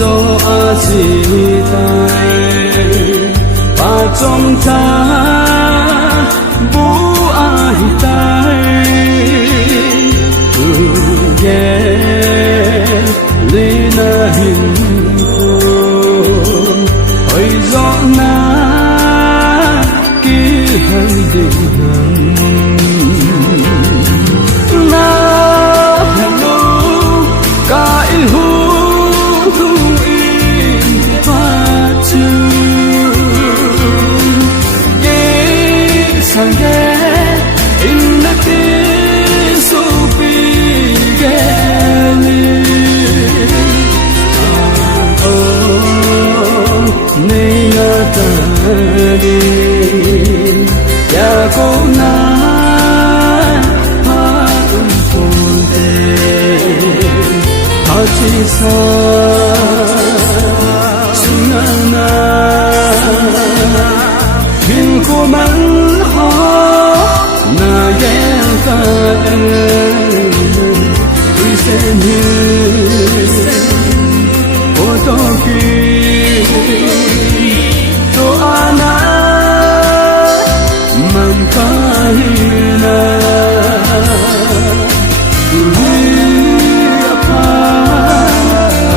gió gì tay và trong ta bố ai tay ghé lên hình hồn hỏi gió na kia hành định ya cô na ha phun te ha chi sa sunana bin cô man ha na yen ka we send you photo ki to ana kahina apa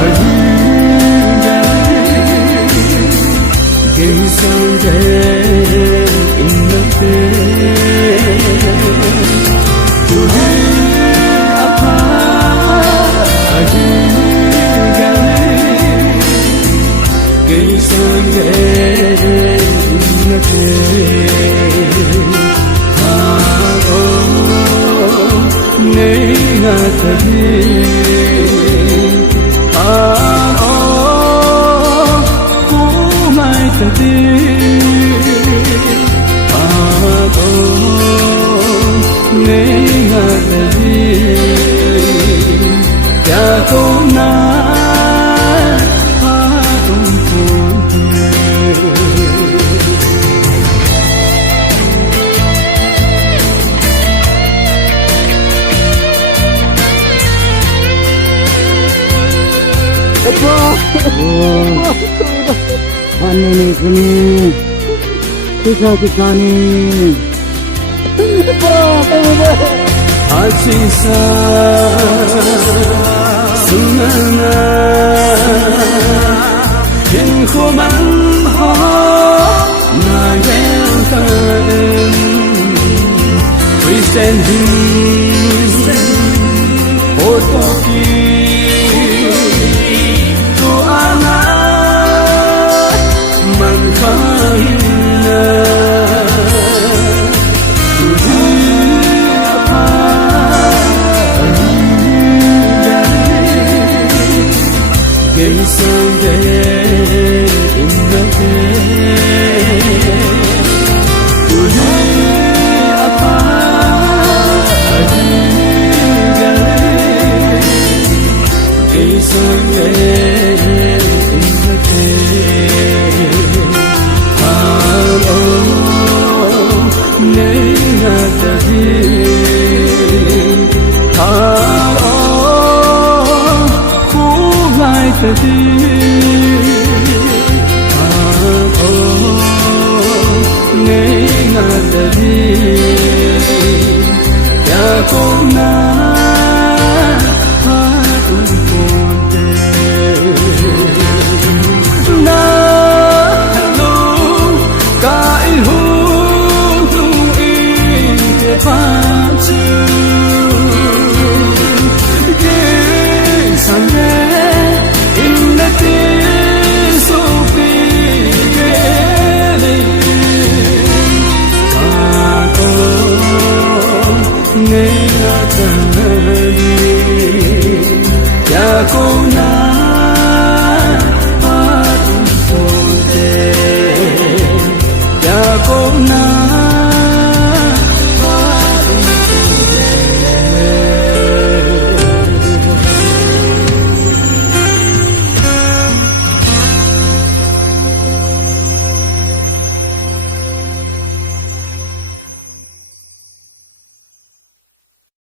ahiga geisande innate apa ahiga geisande innate na tabi ku mai tabi nei na tabi ya ko na ha tum Ani kuni kita ni Asisa sunana in khuman ho na yen kan we send him photo ki to ana man kahina someday in the day today apart again someday in the day hello neha tabi hello who like the na